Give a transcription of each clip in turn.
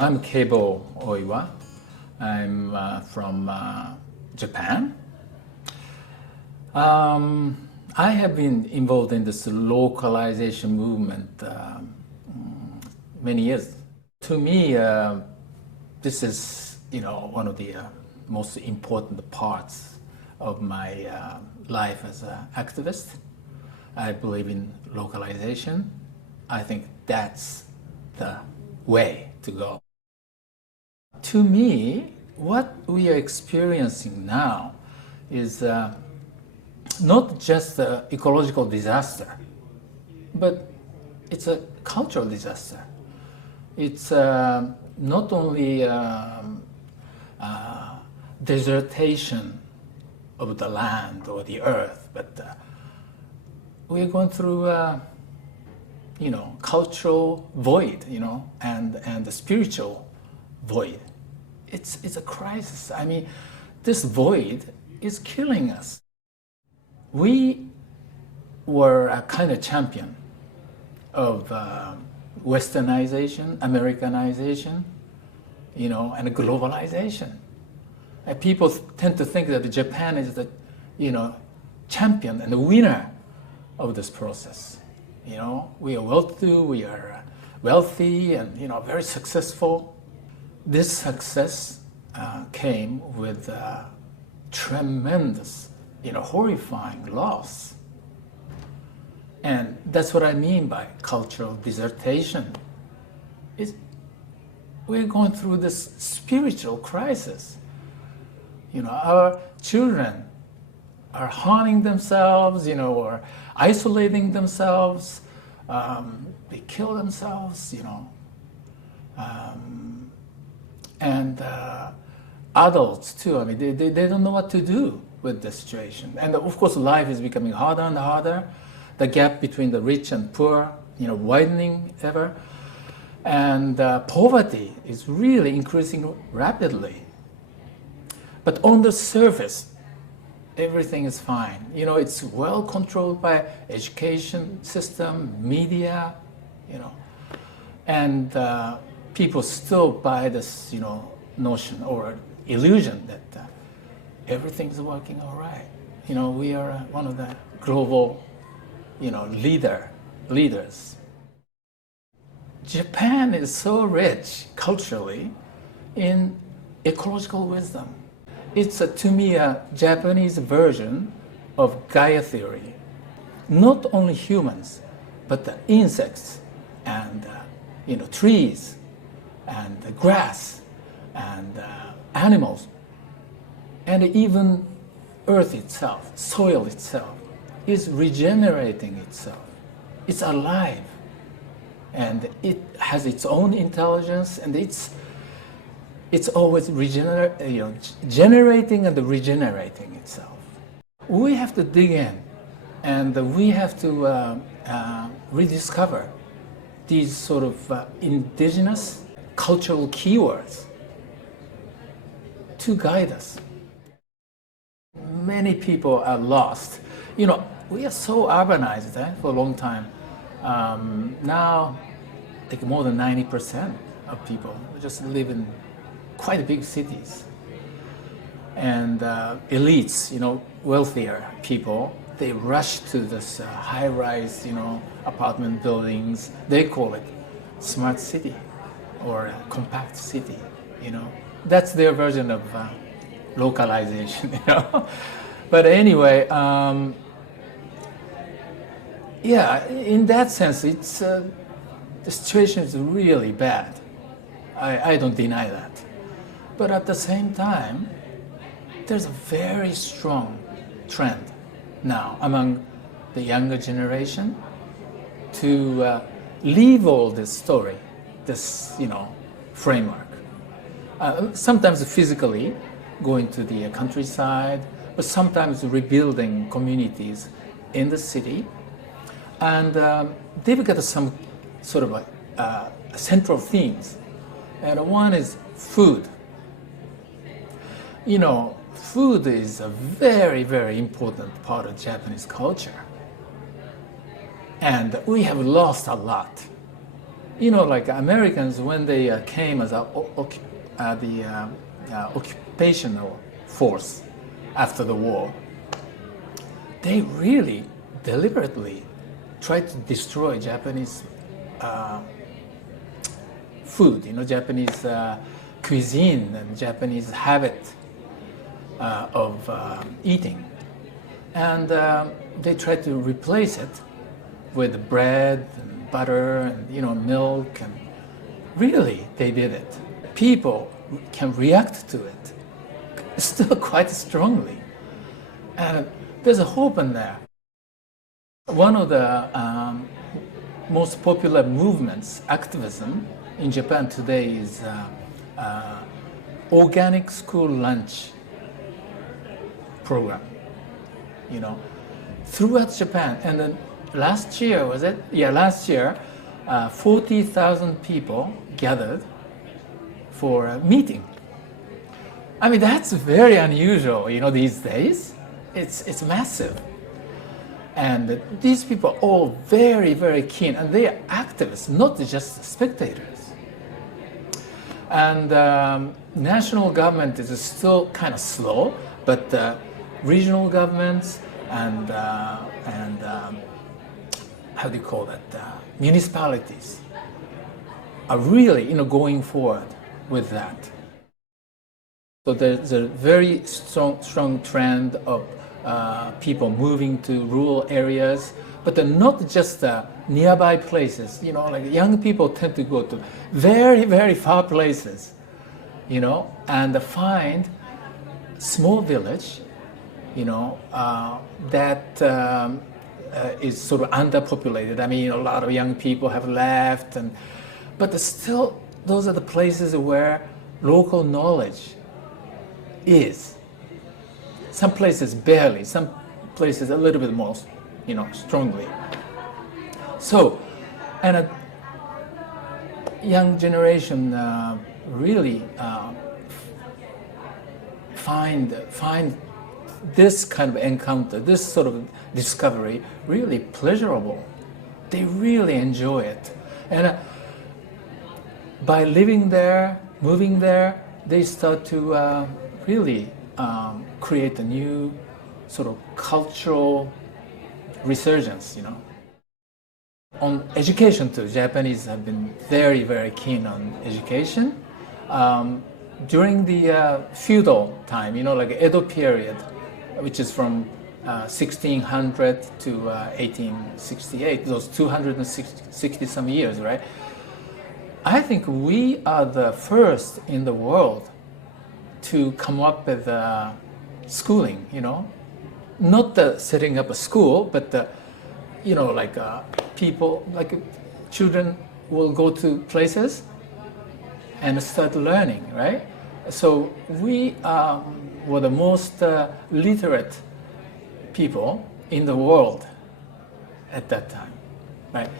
I'm Keibo Oiwa. I'm from Japan. I have been involved in this localization movement many years. To me, this is, one of the most important parts of my life as an activist. I believe in localization. I think that's the way to go. To me, what we are experiencing now is not just an ecological disaster, but it's a cultural disaster. It's not only desertation of the land or the earth, but we're going through cultural void, and the spiritual void. It's a crisis. I mean, this void is killing us. We were a kind of champion of westernization, Americanization, and globalization. And people tend to think that Japan is the, champion and the winner of this process. We are well-to-do, we are wealthy, and very successful. This success came with tremendous, horrifying loss. And that's what I mean by cultural desertation. We're going through this spiritual crisis. Our children are harming themselves, or isolating themselves. They kill themselves, and adults too. I mean, they don't know what to do with the situation. And of course, life is becoming harder and harder. The gap between the rich and poor, widening ever. And poverty is really increasing rapidly. But on the surface, everything is fine. It's well controlled by education system, media, and people still buy this, notion or illusion that everything's working all right. We are one of the global, leaders. Japan is so rich culturally in ecological wisdom. It's, to me, a Japanese version of Gaia theory. Not only humans, but the insects and trees and the grass and animals, and even earth itself, soil itself, is regenerating itself. It's alive, and it has its own intelligence, and it's always generating and regenerating itself. We have to dig in, and we have to rediscover these sort of indigenous cultural keywords to guide us. Many people are lost. We are so urbanized for a long time. Now, like more than 90% of people just live in quite big cities. And elites, wealthier people, they rush to this high-rise, apartment buildings. They call it smart city or compact city, That's their version of localization, But anyway, in that sense, it's the situation is really bad. I don't deny that. But at the same time, there's a very strong trend now among the younger generation to leave all this story, this framework. Sometimes physically going to the countryside, but sometimes rebuilding communities in the city. And they've got some sort of central themes. And one is food. Food is a very, very important part of Japanese culture. And we have lost a lot. like Americans, when they came as the occupational force after the war, they really deliberately tried to destroy Japanese food, Japanese cuisine and Japanese habit of eating. And they tried to replace it with bread and butter and milk, and really they did it. People can react to it still quite strongly, and there's a hope in there. One of the most popular movements, activism in Japan today, is organic school lunch program. Throughout Japan, and then last year, was it? Yeah, last year, 40,000 people gathered for a meeting. I mean, that's very unusual, these days. It's massive. And these people are all very, very keen, and they are activists, not just spectators. And national government is still kind of slow, but regional governments and how do you call that? Municipalities are really, going forward with that. So there's a very strong trend of people moving to rural areas, but they're not just nearby places. Like young people tend to go to very, very far places, and find small village, that is sort of underpopulated. I mean, a lot of young people have left, but still, those are the places where local knowledge is. Some places barely, some places a little bit more, strongly. So, and a young generation really find this kind of encounter, this sort of discovery, really pleasurable. They really enjoy it. And by living there, moving there, they start to really create a new sort of cultural resurgence, On education too, Japanese have been very, very keen on education. During the feudal time, like Edo period, which is from 1600 to 1868, those 260 some years, right? I think we are the first in the world to come up with schooling, not setting up a school, but like people, like children will go to places and start learning, right? So we were the most literate people in the world at that time, right?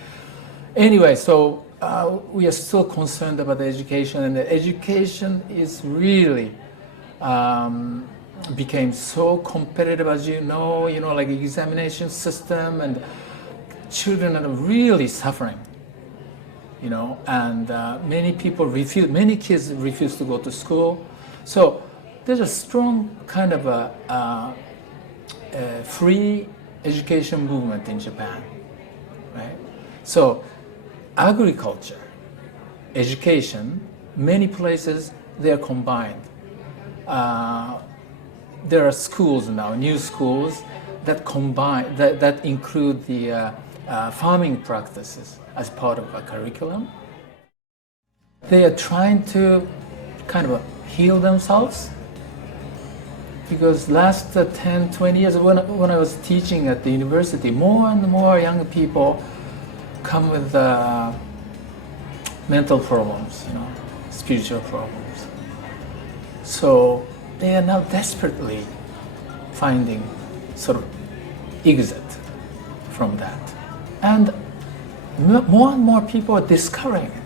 Anyway, so we are still concerned about the education, and the education is really became so competitive, as like examination system, and children are really suffering, and many kids refuse to go to school. So there's a strong kind of a free education movement in Japan, right? So agriculture, education, many places they are combined. There are schools now, new schools that combine, that include the farming practices as part of a curriculum. They are trying to kind of heal themselves, because last 10, 20 years when I was teaching at the university, more and more young people come with mental problems, spiritual problems. So they are now desperately finding sort of exit from that. And more and more people are discovering it.